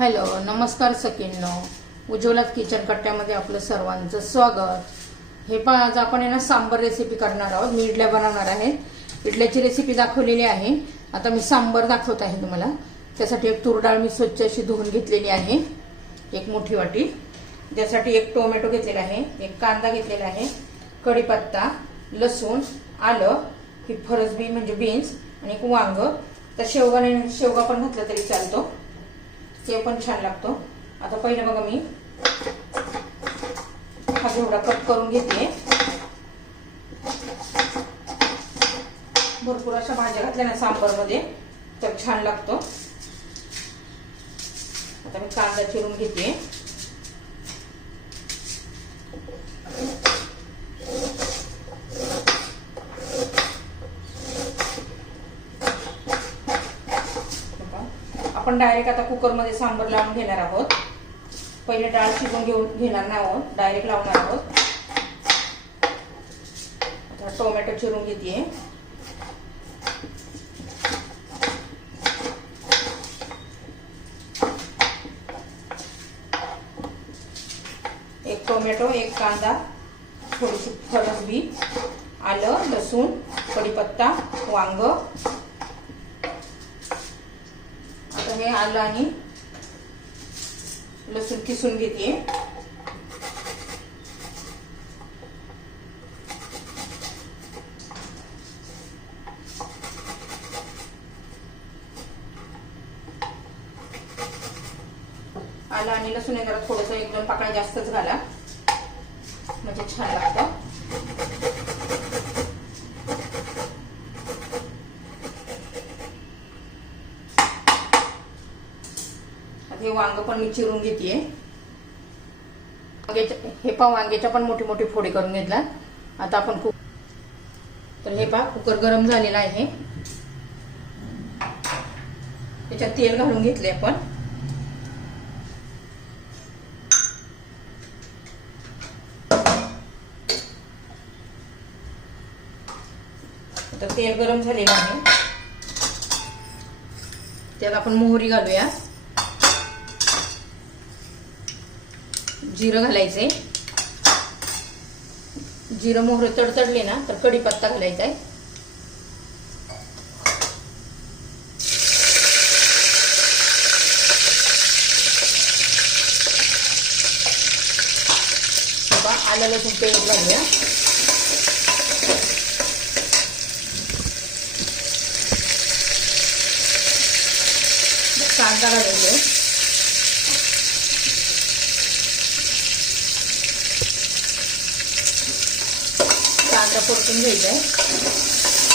Hello नमस्कार सकिनो उज्ज्वलात kitchen कट्ट्यामध्ये आपलं सर्वांचं स्वागत. हे पण आज आपण आहे ना सांबर रेसिपी करणार आहोत. मी इडल्या बनवणार आहे. इडल्याची रेसिपी दाखवलेली आहे. आता मी सांबर दाखवत आहे तुम्हाला. त्यासाठी एक तूर डाळ मी स्वच्छ अशी धुवून घेतलेली आहे. एक मोठी वाटी. त्यासाठी एक टोमॅटो घेतलेला आहे. एक कांदा घेतलेला आहे. कढीपत्ता लसूण आलं ही फरसबी म्हणजे बीन्स आणि एक वांग. तर शेवगा शेवगा पण घातला तरी चालतो. ते पण छान लागतो. आता पहिलं बघा मी हा घेवडा कट करून घेते. भरपूर अशा भाज्या घातल्या ना सांबरमध्ये तर छान लागतो. आता मी कांदा चिरून घेते. आपण डायरेक्ट आता कुकरमध्ये सांबर लावून घेणार आहोत. पहिले डाळ शिजून घेऊन घेणार नाही आहोत. डायरेक्ट लावणार आहोत. आता टोमॅटो चिरून घेते एक टोमॅटो एक कांदा थोडीशी फरसबी आलं लसूण कढीपत्ता वांग आता हे आलं आणि लसूण किसून घेते. आलं आणि लसूण जरा थोडस एकदम पाकळ्या जास्तच घाला. म्हणजे छान लागतं. हे वांग पण मी चिरून घेते हे पा वांग्याच्या पण मोठी मोठी फोडी करून घेतला आता आपण कुक तर हे पहा कुकर गरम झालेला आहे. त्याच्यात तेल घालून घेतले आपण. तर तेल गरम झालेलं आहे. त्यात आपण मोहरी घालूया. जिरं घालायचंय. जिरं मोहरे तडतडले ना तर कढीपत्ता घालायचा आहे. आलं लसूण पेस्ट घालूया कांदा घालायचोय कांदा परतून घ्यायचा आहे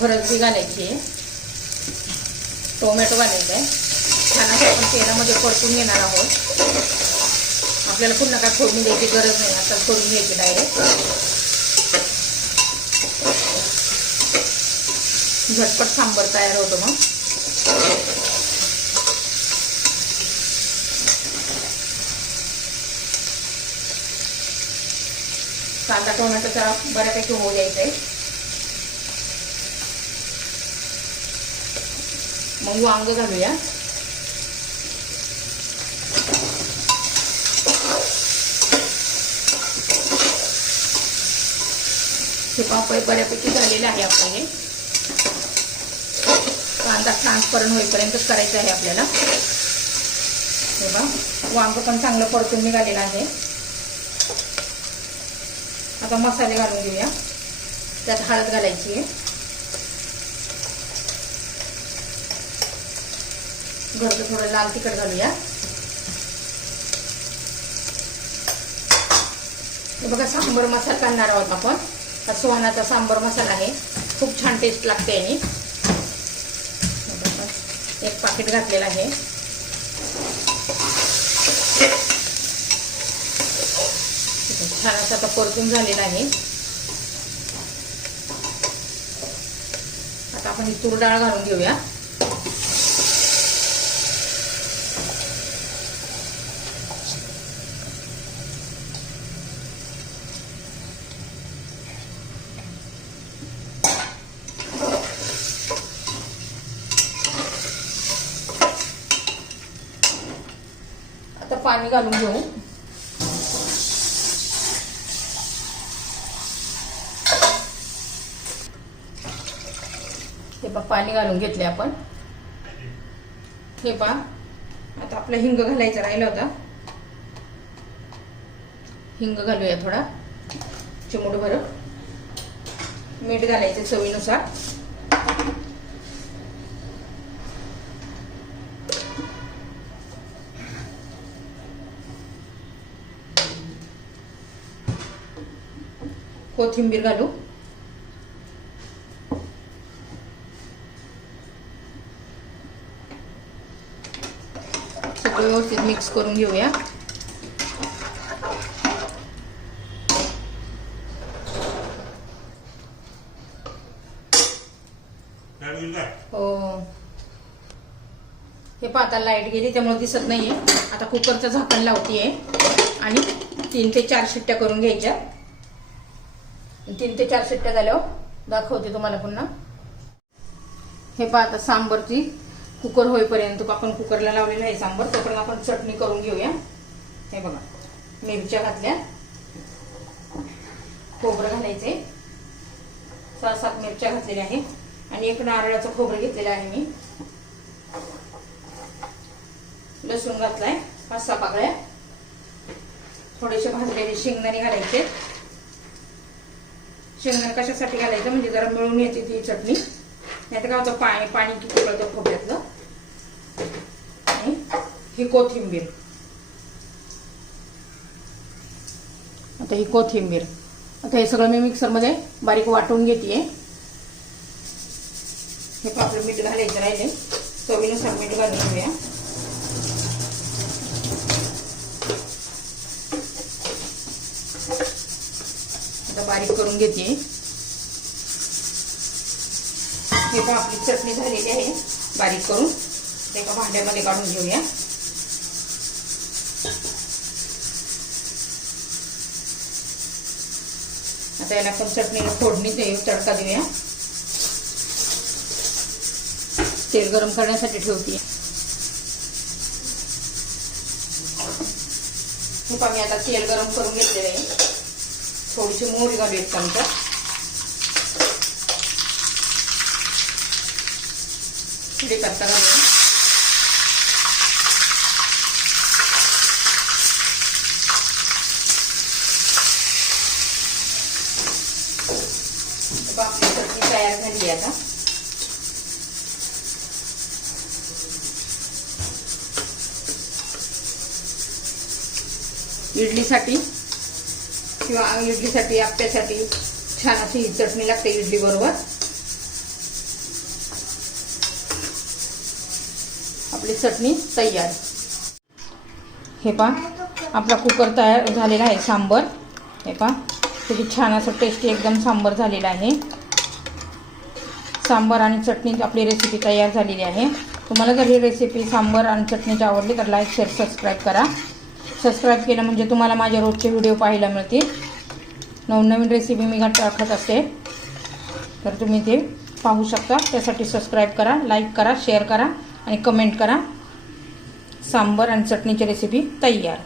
फरसबी घालायची आहे. टोमॅटो घालायचा आहे छान असं आपण तेलामध्ये परतून घेणार आहोत. आपल्याला पुन्हा काय फोडणी द्यायची गरज नाही. आता फोडून घ्यायची डायरेक्ट झटपट सांबर तयार होतो मग. कांदा टोमॅटोचा बऱ्यापैकी होऊ द्यायचा आहे. मग वांग घालूया. हे पापड बऱ्यापैकी झालेले आहे आपलं हे कांदा ट्रान्सपरंट होईपर्यंतच करायचं आहे आपल्याला. हे बघा वांग पण चांगलं परतून निघालेलं आहे. आता मसाले घालून घेऊया. त्यात हळद घालायची आहे. घरचं थोडं लाल तिखट घालूया. बघा सांबर मसाला करणार आहोत आपण. हा सोहनाचा सांबर मसाला आहे. खूप छान टेस्ट लागते याने. पाकिट घातलेलं आहे. छान असं आता परतून झालेला आहे. आता आपण ही तूर डाळ घालून घेऊया. पाणी घालून घेऊ. हे पा पाणी घालून घेतले आपण. हे पा आता आपला हिंग घालायचा राहिला होता. हिंग घालूया थोडा चिमूट भर मीठ घालायचं चवीनुसार. कोथिंबीर घालू. सगळं व्यवस्थित मिक्स करून घेऊया. हो. हे पाहता लाइट गेली त्यामुळे दिसत नाहीये. आता कुकरचं झाकण लावतीये. आणि तीन ते चार शिट्ट्या करून घ्यायच्या. तीन ते चार शिट्ट्या झाल्यावर हो. दाखवते तुम्हाला पुन्हा. हे पहा आता सांबरची कुकर होईपर्यंत आपण कुकरला लावलेलं आहे सांबर. तोपर्यंत आपण चटणी करून घेऊया. हे बघा मिरच्या घातल्या. खोबरं घालायचे सहा सात मिरच्या घातलेल्या आहे आणि एक नारळाचं खोबरं घेतलेलं आहे मी. लसूण घातलाय पाच सहा पाकळ्या. थोडेसे भाजलेले शेंगदाणे घालायचे. शेंगदाणा कशासाठी घालायचं? म्हणजे जरा मिळून येते ती चटणी. नाही तर काय होतं पाणी पाणी किती कळतं खोबऱ्यातलं. आणि ही कोथिंबीर. आता ही कोथिंबीर. आता हे सगळं मी मिक्सरमध्ये बारीक वाटून घेते हे पापड मीठ घालायचं राहिले चवीनुसार मीठ घालून घेऊया. बारीक करून घेते. हे पण आपली चटणी झालेली आहे. बारीक करून एका भांड्यामध्ये काढून घेऊया. आता याला पण चटणीला फोडणी देऊ तडका देऊया. तेल गरम करण्यासाठी ठेवते. खूप आम्ही आता तेल गरम करून घेतलेलं आहे. थोडीशी मोहरी घालू एक चमचा. कढीपत्ता घालूया आपली चटणी तयार झाली आता. इडलीसाठी किंवा इडलीसाठी आप्यासाठी छान अशी ही चटणी लागते इडली बरोबर. आपली चटणी तयार. हे पा आपला कुकर तयार झालेला आहे सांबर. हे पा किती छान असं टेस्टी एकदम सांबर झालेलं आहे. सांबर आणि चटणी आपली रेसिपी तयार झालेली आहे. तुम्हाला जर ही रेसिपी सांबर आणि चटणीची आवडली तर लाईक शेअर सबस्क्राईब करा. सबस्क्राईब केलं म्हणजे तुम्हाला माझे रोजचे व्हिडिओ पाहायला मिळतील. नवनवीन रेसिपी मी टाकत असते. तर तुम्ही ते पाहू शकता. त्यासाठी सबस्क्राईब करा लाईक करा शेअर करा आणि कमेंट करा. सांबर आणि चटणीची रेसिपी तयार.